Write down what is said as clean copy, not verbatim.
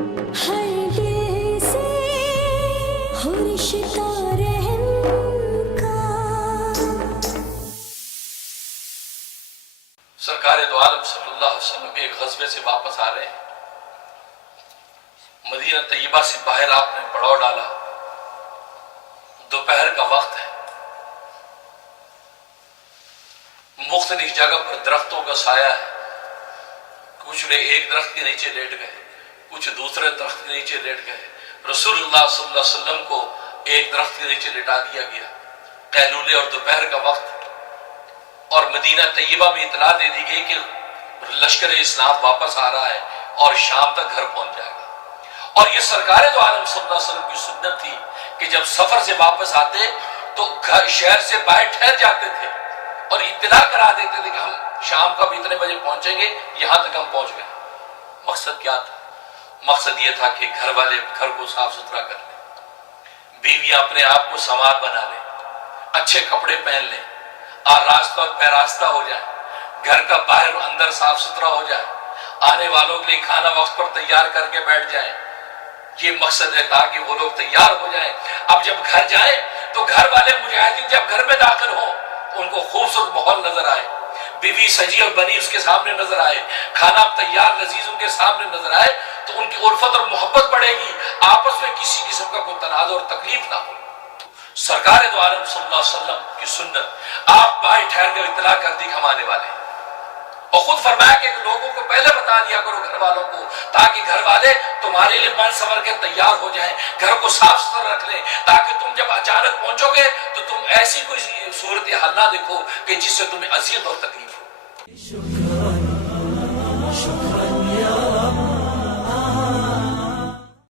हर दिल से हो रिश्ता रहम का। सरकार दो आलम सल्लल्लाहु अलैहि वसल्लम एक गज़वे से वापस आ रहे हैं। मदीना तैयबा से बाहर आपने पड़ाव डाला, दोपहर का वक्त है, मुख्तलिफ जगह पर दरख्तों का साया है। कुछ लोग एक दरख्त के नीचे लेट गए, कुछ दूसरे दरख्त के नीचे लेट गए। रसूलुल्लाह सल्लल्लाहु अलैहि वसल्लम को एक दरख्त के नीचे लिटा दिया गया। कहलूले और दोपहर का वक्त, और मदीना तैयबा में इतला दे दी गई कि लश्कर इस्लाम वापस आ रहा है और शाम तक घर पहुंच जाएगा। और ये सरकार दो आलम सल्लल्लाहु अलैहि वसल्लम की सुन्नत थी कि जब सफर से वापस आते तो घर शहर से बाहर ठहर जाते थे और इत्तला करा देते थे कि हम शाम को इतने बजे पहुंचेंगे, यहां तक हम पहुंच गए। मकसद क्या था? मकसद ये था कि घर वाले घर को साफ सुथरा कर लें, बीवियां अपने आप को संवार बना लें, अच्छे कपड़े पहन लें, आरास्ता और पैरास्ता हो जाए, घर का बाहर अंदर साफ सुथरा हो जाए, आने वालों के लिए खाना वक्त पर तैयार करके बैठ जाए। ये मकसद है ताकि वो लोग तैयार हो जाएं। अब जब घर जाए तो घर वाले मुजाहिदीन जब घर में दाखिल हो उनको खूबसूरत माहौल नजर आए, बीवी सजी और बनी उसके सामने नजर आए, खाना तैयार लजीज उनके सामने नजर आए, तो उनकी उल्फत और मोहब्बत बढ़ेगी, आपस में किसी किस्म का कोई तनाज़ और तकलीफ ना हो। सरकार दो आलम सल्लल्लाहु अलैहि वसल्लम की सुन्नत, आप बाहर ठहर कर इत्तला कर दी हम आने वाले, और खुद फरमाया कि लोगों को पहले बता दिया करो घर वालों को, ताकि घर वाले तुम्हारे लिए बन संवर के तैयार हो जाएं, घर को साफ सुथरा रख लें, ताकि तुम जब अचानक पहुंचोगे तो तुम ऐसी कोई सूरत हाल ना देखो कि जिससे तुम्हें अजियत और तकलीफ हो।